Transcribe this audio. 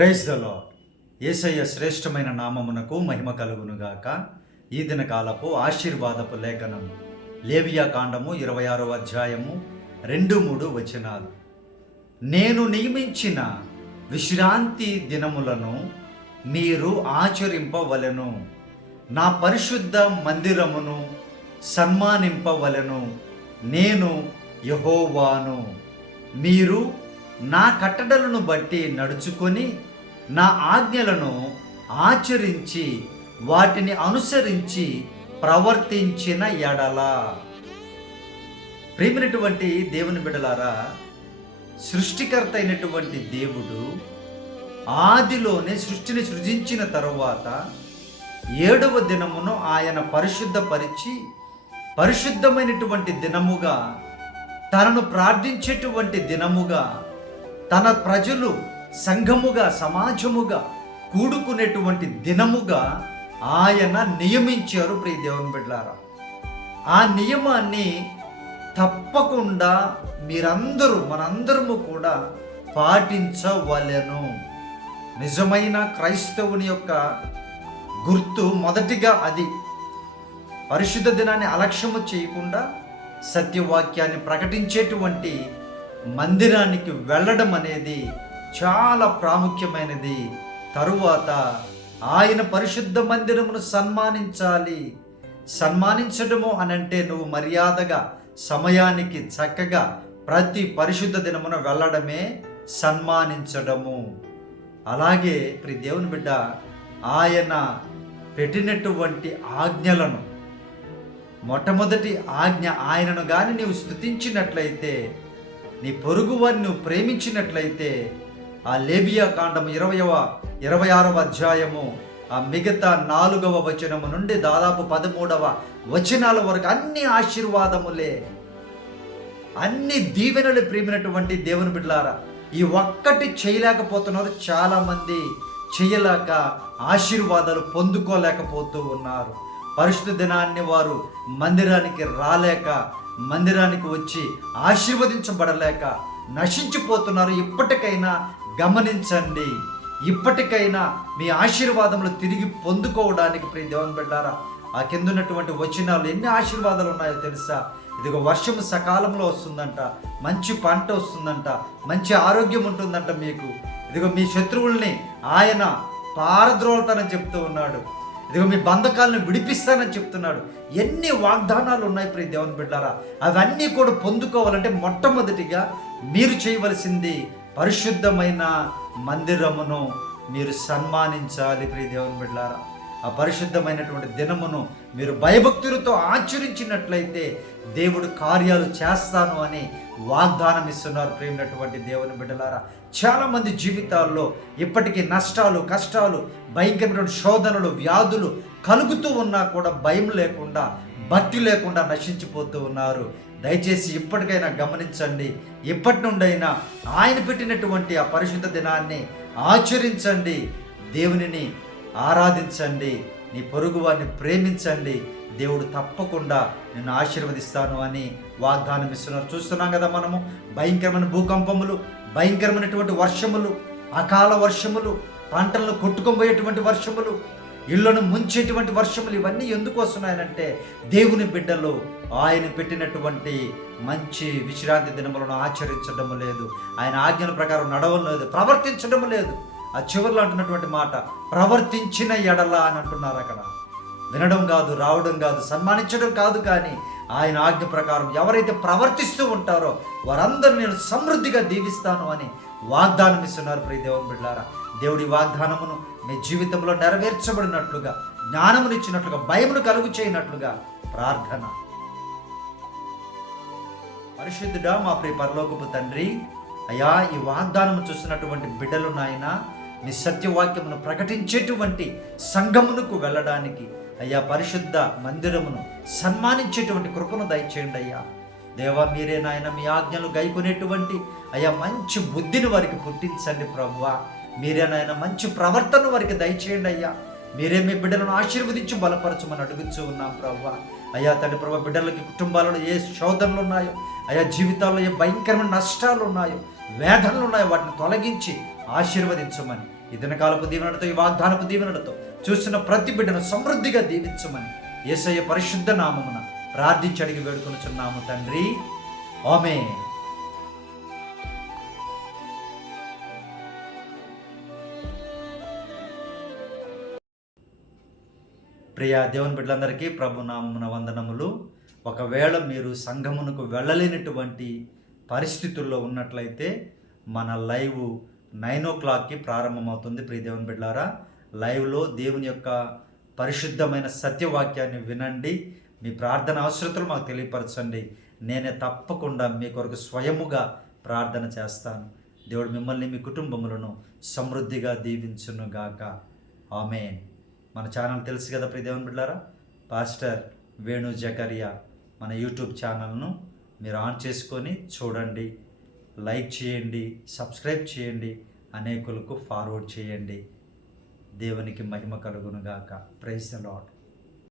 Praise the lord యేసయ్య శ్రేష్టమైన నామమునకు మహిమ కలుగునుగాక. ఈ దిన కాలపు ఆశీర్వాదపు లేఖనం. లేవియా కాండము ఇరవై ఆరో అధ్యాయము రెండు మూడు వచనాలు. నేను నియమించిన విశ్రాంతి దినములను మీరు ఆచరింపవలను. నా పరిశుద్ధ మందిరమును సన్మానింపవలెను. నేను యహోవాను. మీరు నా కట్టడలను బట్టి నడుచుకొని నా ఆజ్ఞలను ఆచరించి వాటిని అనుసరించి ప్రవర్తించిన ఎడల. ప్రేమినటువంటి దేవుని బిడలారా సృష్టికర్త అయినటువంటి దేవుడు ఆదిలోనే సృష్టిని సృజించిన తరువాత ఏడవ దినమును ఆయన పరిశుద్ధపరిచి పరిశుద్ధమైనటువంటి దినముగా తనను ప్రార్థించేటువంటి దినముగా తన ప్రజలు సంఘముగా సమాజముగా కూడుకునేటువంటి దినముగా ఆయన నియమించారు ప్రియ దేవుని బిడ్డారా ఆ నియమాన్ని తప్పకుండా మీరందరూ మనందరము కూడా పాటించవలెను. నిజమైన క్రైస్తవుని యొక్క గుర్తు మొదటిగా అది. పరిశుద్ధ దినాన్ని అలక్ష్యము చేయకుండా సత్యవాక్యాన్ని ప్రకటించేటువంటి మందిరానికి వెళ్ళడం అనేది చాలా ప్రాముఖ్యమైనది. తరువాత ఆయన పరిశుద్ధ మందిరమును సన్మానించాలి. సన్మానించడము అని అంటే నువ్వు మర్యాదగా సమయానికి చక్కగా ప్రతి పరిశుద్ధ దినమున వెళ్ళడమే సన్మానించడము. అలాగే ప్రి దేవుని బిడ్డ ఆయన పెట్టినటువంటి ఆజ్ఞలను మొట్టమొదటి ఆజ్ఞ ఆయనను కానీ నీవు స్థుతించినట్లయితే నీ పొరుగు వారిని నువ్వు ప్రేమించినట్లయితే ఆ లేబియా కాండము ఇరవయవ ఇరవై ఆరవ అధ్యాయము ఆ మిగతా నాలుగవ వచనము నుండి దాదాపు పదమూడవ వచనాల వరకు అన్ని ఆశీర్వాదములే. అన్ని దీవెనలు ప్రేమినటువంటి దేవుని బిడ్డలారా ఈ ఒక్కటి చేయలేకపోతున్నారు చాలామంది. చేయలేక ఆశీర్వాదాలు పొందుకోలేకపోతూ ఉన్నారు. పరిశుద్ధ దినాన్ని వారు మందిరానికి రాలేక మందిరానికి వచ్చి ఆశీర్వదించబడలేక నశించిపోతున్నారు. ఇప్పటికైనా గమనించండి. ఇప్పటికైనా మీ ఆశీర్వాదములు తిరిగి పొందుకోవడానికి ప్రియ దేవుని బిడ్డారా ఆ కింద ఉన్నటువంటి వచనాలు ఎన్ని ఆశీర్వాదాలు ఉన్నాయో తెలుసా? ఇదిగో వర్షం సకాలంలో వస్తుందంట మంచి పంట వస్తుందంట మంచి ఆరోగ్యం ఉంటుందంట మీకు. ఇదిగో మీ శత్రువుల్ని ఆయన పారద్రోలుతానని చెప్తూ ఉన్నాడు. ఇదిగో మీ బంధకాలను విడిపిస్తానని చెప్తున్నాడు. ఎన్ని వాగ్దానాలు ఉన్నాయి ప్రియ దేవుని బిడ్డారా? అవన్నీ కూడా పొందుకోవాలంటే మొట్టమొదటిగా మీరు చేయవలసింది పరిశుద్ధమైన మందిరమును మీరు సన్మానించాలి ప్రియ దేవుని బిడ్డారా ఆ పరిశుద్ధమైనటువంటి దినమును మీరు భయభక్తులతో ఆచరించినట్లయితే దేవుడు కార్యాలు చేస్తాను అని వాగ్దానం ఇస్తున్నారు ప్రేమినటువంటి దేవుని బిడ్డలారా. చాలామంది జీవితాల్లో ఇప్పటికీ నష్టాలు కష్టాలు భయంకరమైన శోధనలు వ్యాధులు కలుగుతూ ఉన్నా కూడా భయం లేకుండా భక్తి లేకుండా నశించిపోతూ ఉన్నారు. దయచేసి ఇప్పటికైనా గమనించండి. ఇప్పటి నుండైనా ఆయన పెట్టినటువంటి ఆ పరిశుద్ధ దినాన్ని ఆచరించండి. దేవునిని ఆరాధించండి. నీ పొరుగు వారిని ప్రేమించండి. దేవుడు తప్పకుండా నిన్ను ఆశీర్వదిస్తాను అని వాగ్దానం ఇస్తున్నారు. చూస్తున్నాం కదా మనము భయంకరమైన భూకంపములు భయంకరమైనటువంటి వర్షములు అకాల వర్షములు పంటలను కొట్టుకొనిపోయేటువంటి వర్షములు ఇళ్ళను ముంచేటువంటి వర్షములు ఇవన్నీ ఎందుకు వస్తున్నాయనంటే దేవుని బిడ్డలు ఆయన పెట్టినటువంటి మంచి విశ్రాంతి దినములను ఆచరించడం లేదు. ఆయన ఆజ్ఞల ప్రకారం నడవడం లేదు ప్రవర్తించడం లేదు. ఆ చివరిలో అంటున్నటువంటి మాట ప్రవర్తించిన ఎడల అని అంటున్నారు అక్కడ. వినడం కాదు రావడం కాదు సన్మానించడం కాదు కానీ ఆయన ఆజ్ఞ ప్రకారం ఎవరైతే ప్రవర్తిస్తూ ఉంటారో వారందరూ నేను సమృద్ధిగా దీవిస్తాను అని వాగ్దానం ఇస్తున్నారు ప్రియ దేవుని బిడ్డారా దేవుడి వాగ్దానమును మీ జీవితంలో నెరవేర్చబడినట్లుగా జ్ఞానమునిచ్చినట్లుగా భయమును కలుగు చేయనట్లుగా ప్రార్థన. పరిశుద్ధుడా మా ప్రియ పరలోకపు తండ్రి అయ్యా ఈ వాగ్దానము చూసినటువంటి బిడ్డలు నాయన మీ సత్యవాక్యమును ప్రకటించేటువంటి సంఘమునకు వెళ్ళడానికి అయ్యా పరిశుద్ధ మందిరమును సన్మానించేటువంటి కృపను దయచేయండి అయ్యా. దేవా మీరే నాయన మీ ఆజ్ఞలు గైకొనేటువంటి అయ్యా మంచి బుద్ధిని వారికి పుట్టించండి ప్రభువా. మీరే నాయన మంచి ప్రవర్తన వారికి దయచేయండి అయ్యా. మీరే మీ బిడ్డలను ఆశీర్వదించి బలపరచమని అడుగుతూ ఉన్నాం ప్రభు అయ్యా తండ్రి ప్రభు బిడ్డలకి కుటుంబాలలో ఏ శోధనలు ఉన్నాయో అయ్యా జీవితాల్లో ఏ భయంకరమైన నష్టాలు ఉన్నాయో వేదనలు ఉన్నాయో వాటిని తొలగించి ఆశీర్వదించమని ఈ దినకాలపు దీవెనలతో ఈ వాగ్దానపు దీవెనలతో చూసిన ప్రతి బిడ్డను సమృద్ధిగా దీవించమని ఏసయ్య పరిశుద్ధ నామమున ప్రార్థించి అడిగి వేడుకొనుచున్నాము తండ్రి. ఆమె ప్రియ దేవుని బిడ్డలందరికీ ప్రభునామున వందనములు. ఒకవేళ మీరు సంఘమునకు వెళ్ళలేనటువంటి పరిస్థితుల్లో ఉన్నట్లయితే మన లైవ్ నైన్ ఓ క్లాక్కి ప్రారంభమవుతుంది. ప్రియ దేవుని బిడ్డలారా లైవ్లో దేవుని యొక్క పరిశుద్ధమైన సత్యవాక్యాన్ని వినండి. మీ ప్రార్థన అవసరతలు మాకు తెలియపరచండి. నేనే తప్పకుండా మీ కొరకు స్వయముగా ప్రార్థన చేస్తాను. దేవుడు మిమ్మల్ని మీ కుటుంబములను సమృద్ధిగా దీవించునుగాక. ఆమెన్. మన ఛానల్ తెలుసు కదా ప్రియ దేవుని బిడ్డారా పాస్టర్ వేణు జకరియా మన యూట్యూబ్ ఛానల్ను మీరు ఆన్ చేసుకొని చూడండి లైక్ చేయండి సబ్స్క్రైబ్ చేయండి అనేకులకు ఫార్వర్డ్ చేయండి. దేవునికి మహిమ కలుగునుగాక. Praise the lord